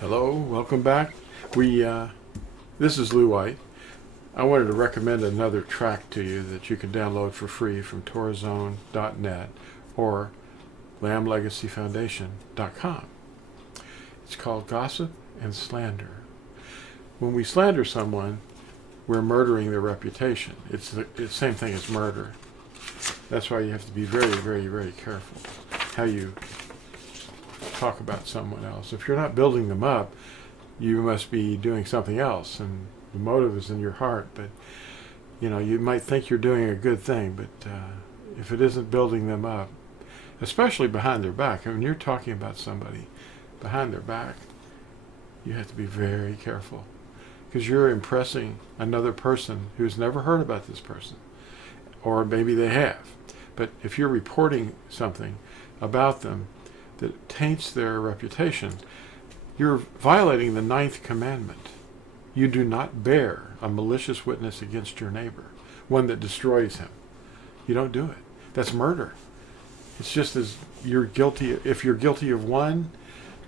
Hello, welcome back. This is Lew White. I wanted to recommend another track to you that you can download for free from torazone.net or lamblegacyfoundation.com. It's called Gossip and Slander. When we slander someone, we're murdering their reputation. It's the same thing as murder. That's why you have to be very, very, very careful how you talk about someone else. If you're not building them up, you must be doing something else, and the motive is in your heart. But you might think you're doing a good thing, but if it isn't building them up, especially behind their back, when you're talking about somebody behind their back, you have to be very careful, because you're impressing another person who's never heard about this person, or maybe they have. But if you're reporting something about them that taints their reputation, you're violating the ninth commandment. You do not bear a malicious witness against your neighbor, one that destroys him. You don't do it. That's murder. It's just as you're guilty. If you're guilty of one,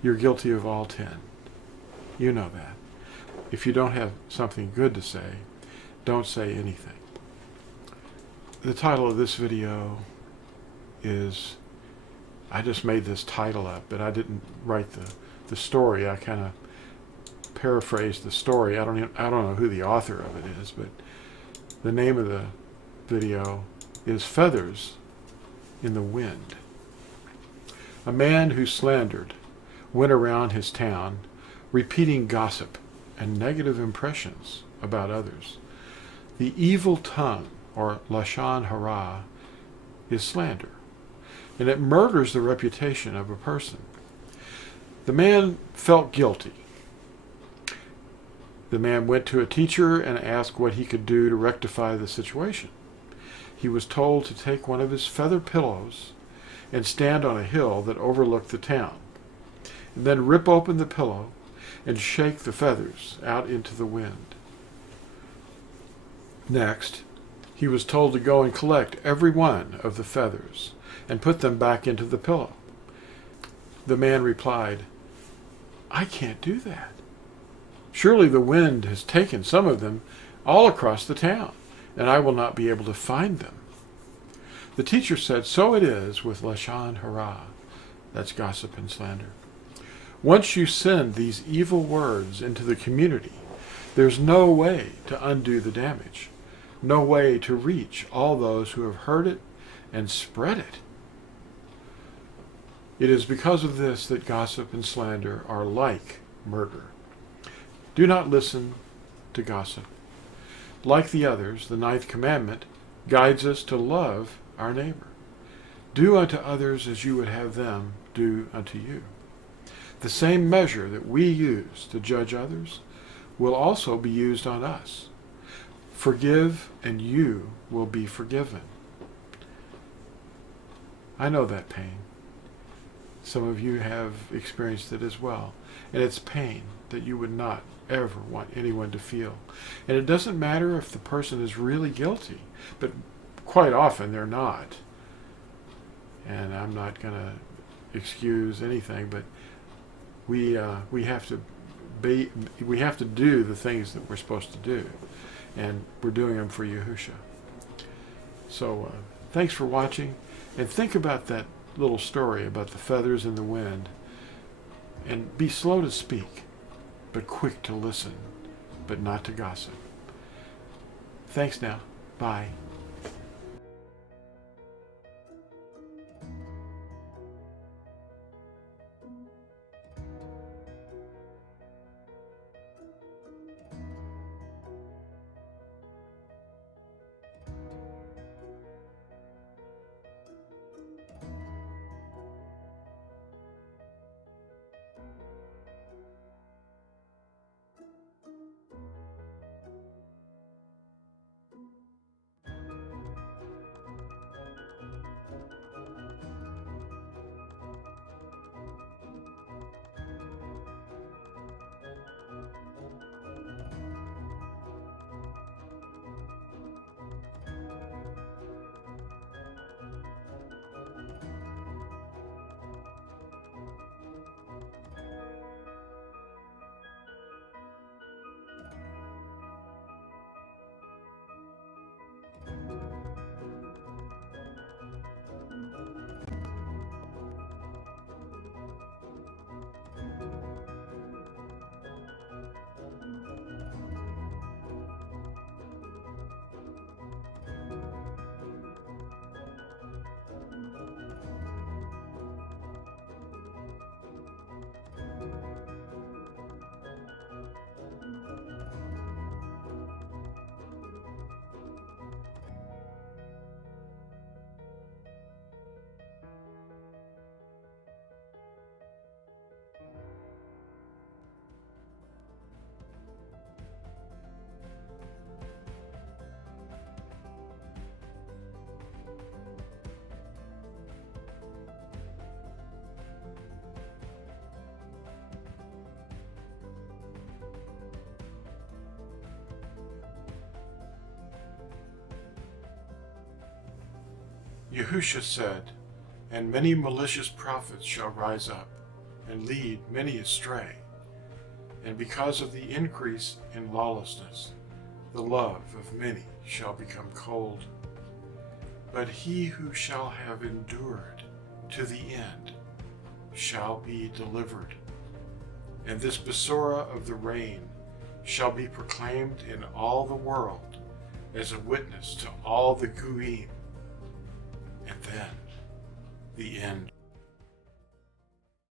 you're guilty of all 10. You know that. If you don't have something good to say, don't say anything. The title of this video is, I just made this title up, but I didn't write the story. I kind of paraphrased the story. I don't know who the author of it is, but the name of the video is Feathers in the Wind. A man who slandered went around his town repeating gossip and negative impressions about others. The evil tongue, or lashon hara, is slander, and it murders the reputation of a person. The man felt guilty. The man went to a teacher and asked what he could do to rectify the situation. He was told to take one of his feather pillows and stand on a hill that overlooked the town, and then rip open the pillow and shake the feathers out into the wind. Next, he was told to go and collect every one of the feathers and put them back into the pillow. The man replied, "I can't do that. Surely the wind has taken some of them all across the town, and I will not be able to find them." The teacher said, "So it is with lashon hara," that's gossip and slander. Once you send these evil words into the community, there's no way to undo the damage, no way to reach all those who have heard it and spread it. It is because of this that gossip and slander are like murder. Do not listen to gossip. Like the others, the ninth commandment guides us to love our neighbor. Do unto others as you would have them do unto you. The same measure that we use to judge others will also be used on us. Forgive, and you will be forgiven. I know that pain. Some of you have experienced it as well. And it's pain that you would not ever want anyone to feel. And it doesn't matter if the person is really guilty, but quite often they're not. And I'm not going to excuse anything, but we have to do the things that we're supposed to do, and we're doing them for Yahusha. So thanks for watching, and think about that little story about the feathers in the wind, and be slow to speak, but quick to listen, but not to gossip. Thanks now. Bye. Yahusha said, "And many malicious prophets shall rise up, and lead many astray. And because of the increase in lawlessness, the love of many shall become cold. But he who shall have endured to the end shall be delivered. And this Besorah of the reign shall be proclaimed in all the world as a witness to all the Goyim, and then the end."